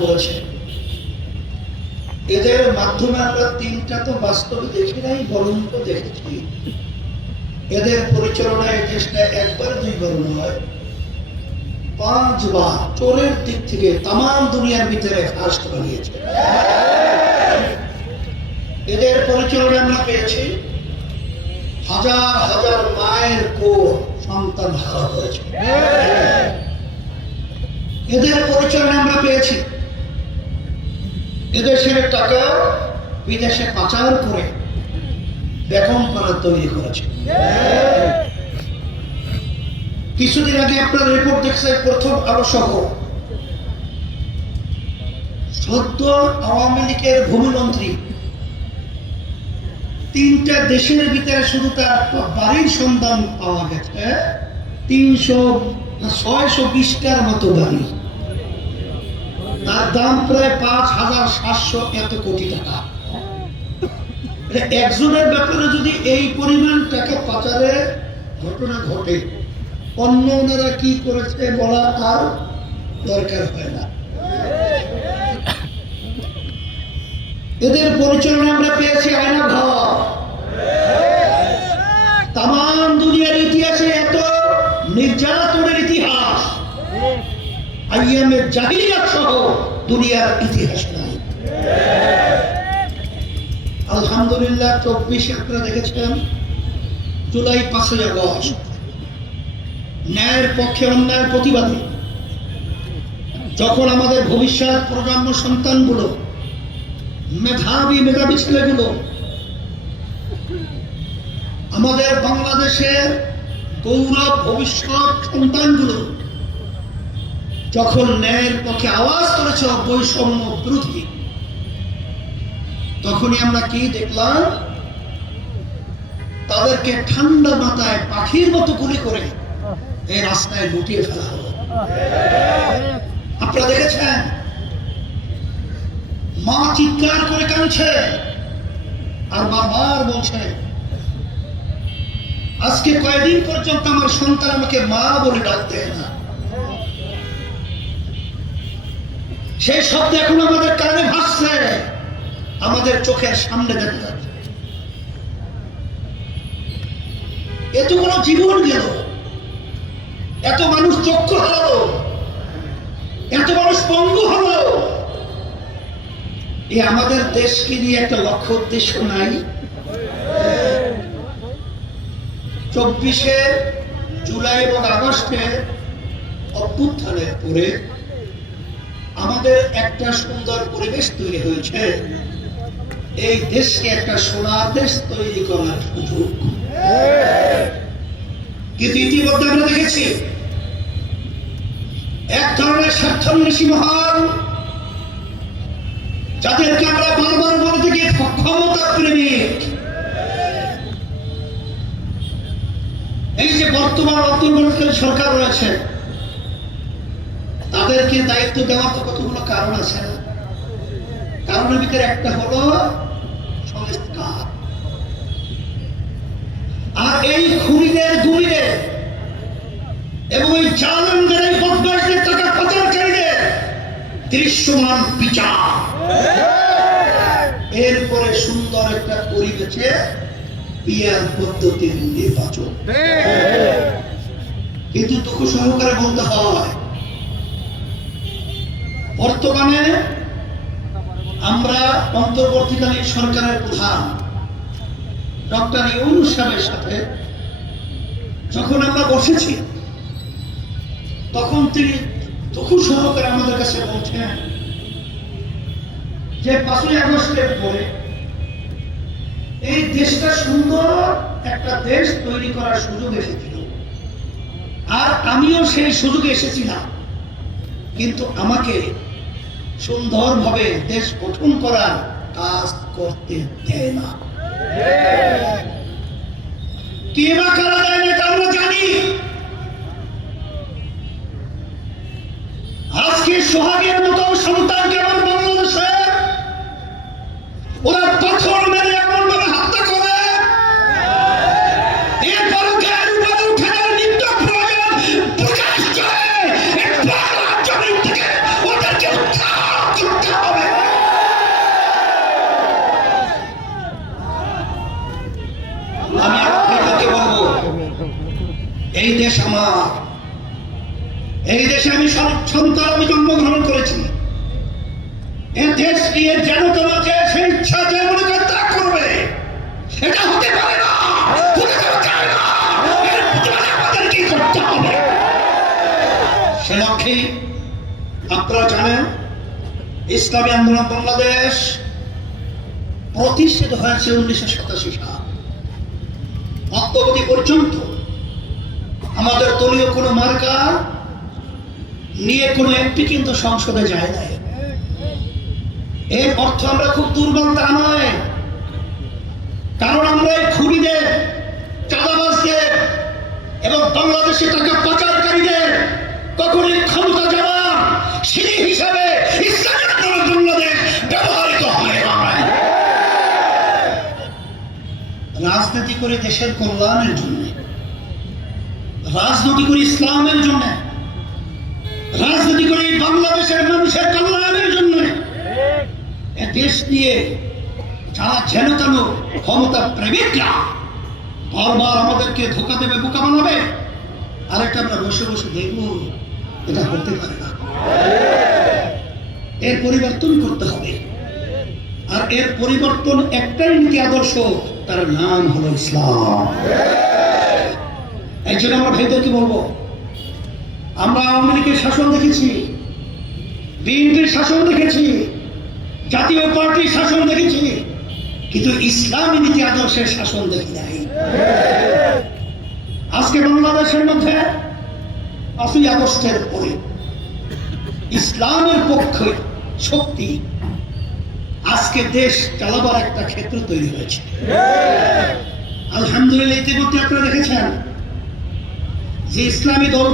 করেছে এদের মাধ্যমে আমরা তিনটা তো বাস্তবে দেখি নাই, বরং তো দেখেছি। এদের পরিচালনায় দেশটা একবার দুইবার নয় পাঁচবার চোরের দিক থেকে তাম দুনিয়ার ভিতরে ফার্স্ট বানিয়েছে এদের পরিচালনায় আমরা পেয়েছি হাজার হাজার মায়ের কোর সন্তান হারা হয়েছে। এদের পরিচালনায় আমরা পেয়েছি এদেশের টাকা বিদেশে পাচার করে বেগম পাড়া তৈরি করেছে। কিছুদিন আগে আপনার রিপোর্ট দেখছে, প্রথম আলো সহ সদ্য আওয়ামী লীগের ভূমিমন্ত্রী তিনটা দেশের ভিতরে শুধু তার বাড়ির সন্ধান পাওয়া গেছে তিনশো ছয়শো বিশটার মতো বাড়ি। তার দাম প্রায় পাঁচ হাজার সাতশো এত কোটি টাকা। একজনের ব্যাপারে যদি এই পরিমাণ টাকা পাচারের ঘটনা ঘটে, অন্য ওনারা কি করেছে বলা আর দরকার হয় না। এদের পরিচালনা আমরা পেয়েছি আয়না ঘর। আইএমের জাহিলিয়াত সহ দুনিয়ার ইতিহাস নাই। আলহামদুলিল্লাহ চব্বিশে আপনারা দেখেছেন, জুলাই পাঁচই আগস্ট। ন্যায়ের পক্ষে অন্যায়ের প্রতিবাদে। যখন আমাদের ভবিষ্যৎ প্রজন্ম সন্তানগুলো, মেধাবী মেধাবী ছেলেগুলো, আমাদের বাংলাদেশের গৌরব, ভবিষ্যৎ সন্তানগুলো যখন ন্যায়ের পক্ষে আওয়াজ করেছে বৈষম্য বিরোধী, তখনই আমরা কি দেখলাম? তাদেরকে ঠান্ডা মাথায় পাখির মতো গুলি করে এই রাস্তায় লুটিয়ে ফেলা হলো। আপনারা দেখেছেন? মা চিৎকার করে কাঁদছে আর বারবার বলছে, আজকে কয়েকদিন পর্যন্ত আমার সন্তান আমাকে মা বলে ডাকতে না? সেই শব্দ এখন আমাদের কানে ভাসছে। আমাদের চোখের সামনে দেখা যাচ্ছে। এতগুলো জীবন গেল। এত মানুষ চক্ষু হারালো। এত মানুষ পঙ্গু হলো। এ আমাদের দেশকে নিয়ে একটা লক্ষ্য উদ্দেশ্য নাই। চব্বিশে জুলাই এবং আগস্টে অভ্যুত্থানের পরে আমাদের একটা সুন্দর পরিবেশ তৈরি হয়েছে। এই দেশকে একটা সোনার দেশ তৈরি করার সুযোগ। কিন্তু ইতিমধ্যে আমরা দেখেছি, এক ধরনের স্বার্থান্বেষী মহান যাদেরকে আমরা বারবার বলে থেকে, ক্ষমতা প্রেমিক। এই যে বর্তমান অন্তর্বর্তীকালীন সরকার রয়েছে তাদেরকে দায়িত্ব দেওয়ার তো কতগুলো কারণ আছে? কারণের ভিতরে একটা হলো সংস্কার। আর এই খুনিদের গুলিদের এবং এই জালেমদের এই বদমাইশদের টাকা পাচারকারীদের দৃশ্যমান বিচার। এরপরে সুন্দর একটা পরিবেশে পিয়ার পদ্ধতির নির্বাচন। কিন্তু দুঃখ সহকারে বলতে হয় বর্তমানে আমরা অন্তর্বর্তীকালীন সরকারের প্রধান ডক্টর ইউনুস সাহেবের সাথে যখন আমরা বসেছি, তখন তিনি দুঃখ সহকারে আমাদের কাছে বলছেন যে পাঁচই আগস্টের পরে এই দেশটা সুন্দর একটা দেশ তৈরি করার সুযোগ এসেছিল। আর আমিও সেই সুযোগে এসেছিলাম। কিন্তু আমাকে সুন্দরভাবে দেশ গঠন করার কাজ করতে দেয় না। সোহাগের মতো সন্তানকে আমার বাংলাদেশে? ওরা পাথর মেরে এই দেশে আমি সন- সন্তান আমি জন্মগ্রহণ করেছি। যেন তোমাকে সেই ইচ্ছা যে মনে করবে এটা হতে পারে না সে লক্ষ্যে আপনারা জানেন, ইসলামী আন্দোলন বাংলাদেশ প্রতিষ্ঠিত হয়েছে উনিশশো সাতাশি সাল। অদ্যবধি পর্যন্ত আমাদের দলীয় কোনো মার্কা নিয়ে কোনো একটি কিন্তু সংসদে যায় নাই। এর অর্থ আমরা খুব দুর্বল তা নয়। কারণ আমরা এই খুনিদের, চাঁদাবাজদের এবং বাংলাদেশে টাকা পাচারকারীদের কখনই ক্ষমতা যাওয়ার সিঁড়ি হিসাবে রাজনীতি করে দেশের কল্যাণের জন্য রাজনীতি করে ইসলামের জন্য। রাজনীতি করে বাংলাদেশের মানুষের কল্যাণের জন্য। দেশ নিয়ে যারা যেন তেন ক্ষমতা প্রেমিকরা বারবার আমাদেরকে ধোকা দেবে, বোকা বানাবে, আরেকটা আমরা বসে বসে দেখব, এটা হতে পারে না। এর পরিবর্তন করতে হবে। আর এর পরিবর্তন একটাই নীতি আদর্শ, তার নাম হলো ইসলাম। এই জন্য আমরা ভাইদেরকে বলব, আমরা আওয়ামী লীগের শাসন দেখেছি, বিএনপির শাসন দেখেছি, জাতীয় পার্টির শাসন দেখেছি, কিন্তু ইসলামী নীতি আদর্শের শাসন দেখি নাই। আজকে বাংলাদেশের মধ্যে পাঁচই আগস্টের পরে ইসলামের পক্ষে শক্তি আজকে দেশ চালাবার একটা ক্ষেত্র তৈরি হয়েছে। আলহামদুলিল্লাহ ইতিমধ্যে আপনারা দেখেছেন যে ইসলামী দল